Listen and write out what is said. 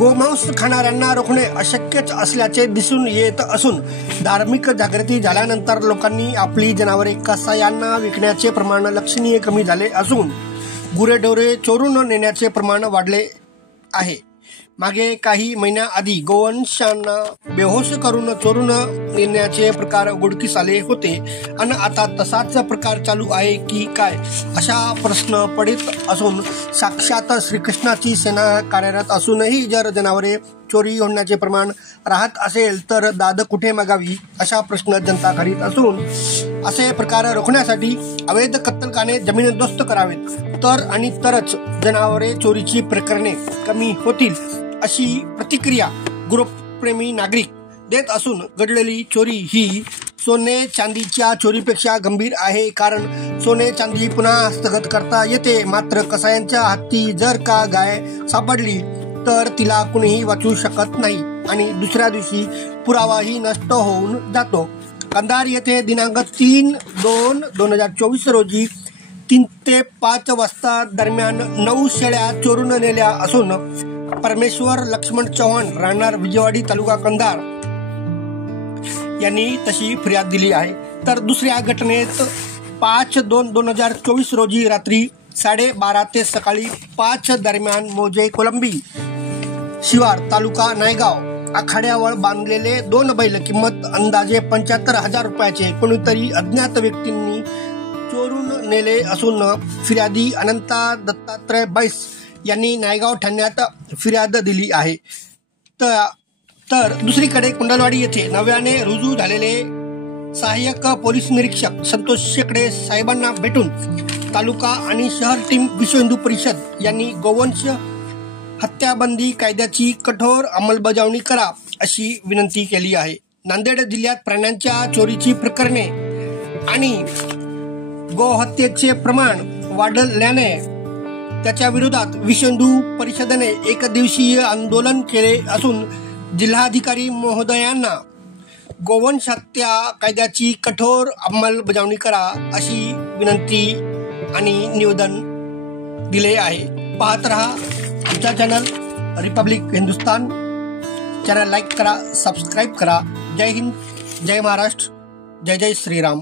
गोमांस खाणाऱ्यांना रोखणे अशक्यच असल्याचे दिसून येत असून धार्मिक जागृती झाल्यानंतर लोकांनी आपली जनावरे कसायांना विकण्याचे प्रमाण लक्षणीय कमी झाले असून गुरेढोरे चोरून नेण्याचे प्रमाण वाढले आहे। मागे काही महिन्याआधी गोवंशांना बेहोश करून चोरून नेण्याचे प्रकार उघडकीस आले होते आणि आता तसाच प्रकार चालू आहे की काय अशा प्रश्न पडत असून साक्षात श्रीकृष्णाची सेना कार्यरत असूनही जर जनावरे चोरी होण्याचे प्रमाण राहत असेल तर दाद कुठे मागावी अशा प्रश्न जनता करीत असून असे प्रकार रोखण्यासाठी अवैध कत्तलखाने जमीनदोस्त करावेत तरच जनावरे चोरीची प्रकरणे कमी होतील अशी प्रतिक्रिया गुरप्रेमी नागरिक देत असून घडलेली चोरी ही सोने चांदीच्या चोरीपेक्षा गंभीर आहे। कारण सोने चांदी पुन्हा हस्तगत करता येते, मात्र कसायांच्या हाती जर का गाय सापडली तर तिला कुणीही वाचवू शकत नाही आणि दुसऱ्या दिवशी पुरावाही नष्ट होऊन जातो। कंधार येथे दिनांक 3/2/2024 रोजी 3 ते 5 वाजता दरम्यान 9 शेळ्या चोरून नेल्या असून परमेश्वर लक्ष्मण चव्हाण राहणार विजयवाडी तालुका कंधार यांनी तशी फिर्याद दिली आहे। तर दुसऱ्या घटनेत 5/2/2024 रोजी रात्री 12:30 ते सकाळी 5 दरम्यान मोजे कोलंबी शिवार तालुका नायगाव आखाड्यावर बांधलेले 2 बैल किंमत अंदाजे 75,000 रुपयाचे कोणीतरी अज्ञात व्यक्तींनी चोरून नेले असून फिर्यादी अनंता दत्तात्रय बैस यांनी नायगाव ठाण्यात फिर्याद दिली आहे। तर दुसरीकडे कुंडलवाडी येथे नव्याने रुजू झालेले सहाय्यक पोलीस निरीक्षक संतोष शेकडे साहेबांना भेटून तालुका आणि शहर टीम विश्व हिंदू परिषद यांनी गोवंश हत्याबंदी कायद्याची कठोर अंमलबजावणी करा अशी विनंती केली आहे। नांदेड जिल्ह्यात प्राण्यांच्या चोरीची प्रकरणे आणि गोहत्येचे प्रमाण वाढल्याने त्याच्या विरोधात विश्व हिंदू परिषदेने एक दिवसीय आंदोलन केले असून जिल्हाधिकारी महोदयांना गोवंश हत्या कायद्याची कठोर अंमलबजावणी करा अशी विनंती आणि निवेदन दिले आहे। पाहत रहा आमचा channel Republic Hindustan. Channel like करा, सबस्क्राईब करा। जय हिंद, जय महाराष्ट्र, जय जय श्रीराम।